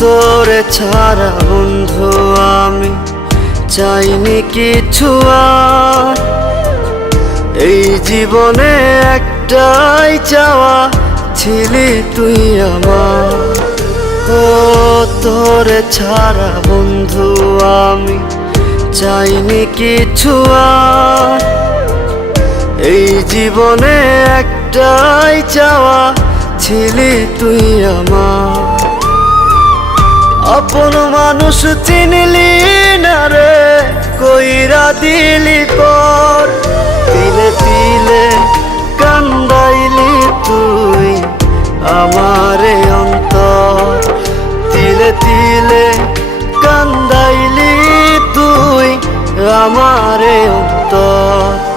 তোরে ছাড়া বন্ধু আমি চাইনি কিছু আর। এই জীবনে একটাই চাওয়া, ছিলি তুই আমার। ও তোরে ছাড়া বন্ধু আমি চাইনি কিছু আর। এই জীবনে একটাই চাওয়া, ছিলি তুই আমার। আপন মানুষ চিনলি না রে, কইরা দিলি পর। তিলে তিলে কান্দাইলি তুই আমারে অন্তর। তিলে তিলে কান্দাইলি তুই আমারে অন্তর।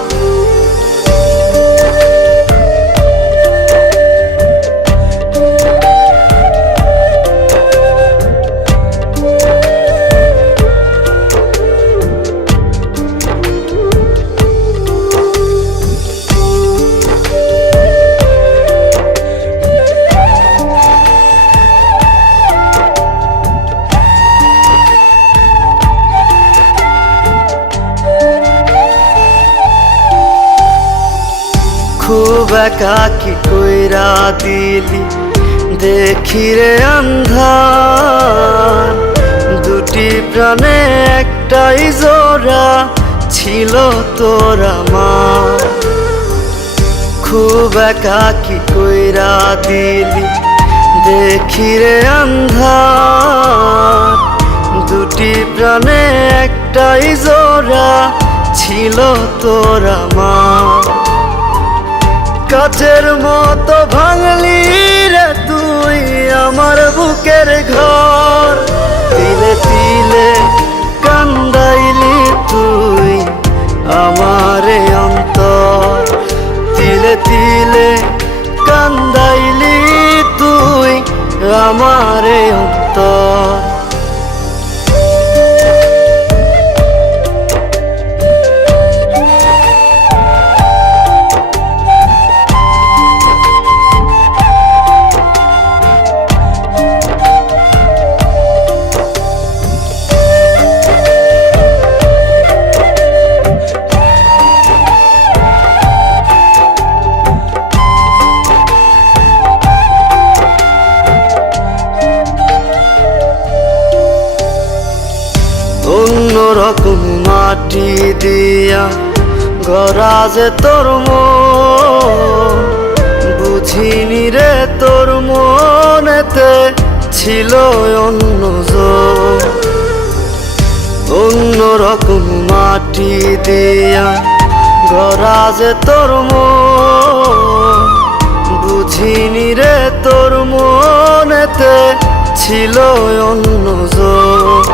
খুব একাকি কইরা দিলি দেখি রে আন্ধার। দুটি প্রাণে একটাই জোড়া, ছিল তোর আমার। খুব একাকি কইরা দিলি দেখি রে আন্ধার। দুটি প্রাণে একটাই জোড়া, ছিল তোর আমার। কাচের মতো ভাঙলি রে তুই আমার বুকের ঘর। তিলে তিলে কান্দাইলি তুই আমারে অন্তর। তিলে তিলে কান্দাইলি তুই আমারে অন্তর। অন্যরকম মাটি দিয়া গড়া যে তোর মন। বুঝিনি রে তোর মনেতে ছিল অন্যজন। অন্যরকম মাটি দিয়া গড়া যে তোর মন। বুঝিনি রে তোর মনেতে ছিল অন্যজন।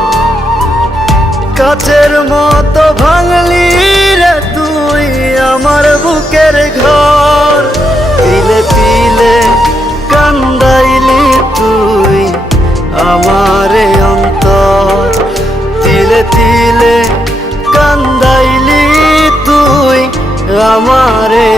কাচের মতো ভাঙলি রে তুই আমার বুকের ঘর। তিলে তিলে কান্দাইলি তুই আমারে অন্তর। তিলে তিলে কান্দাইলি তুই আমারে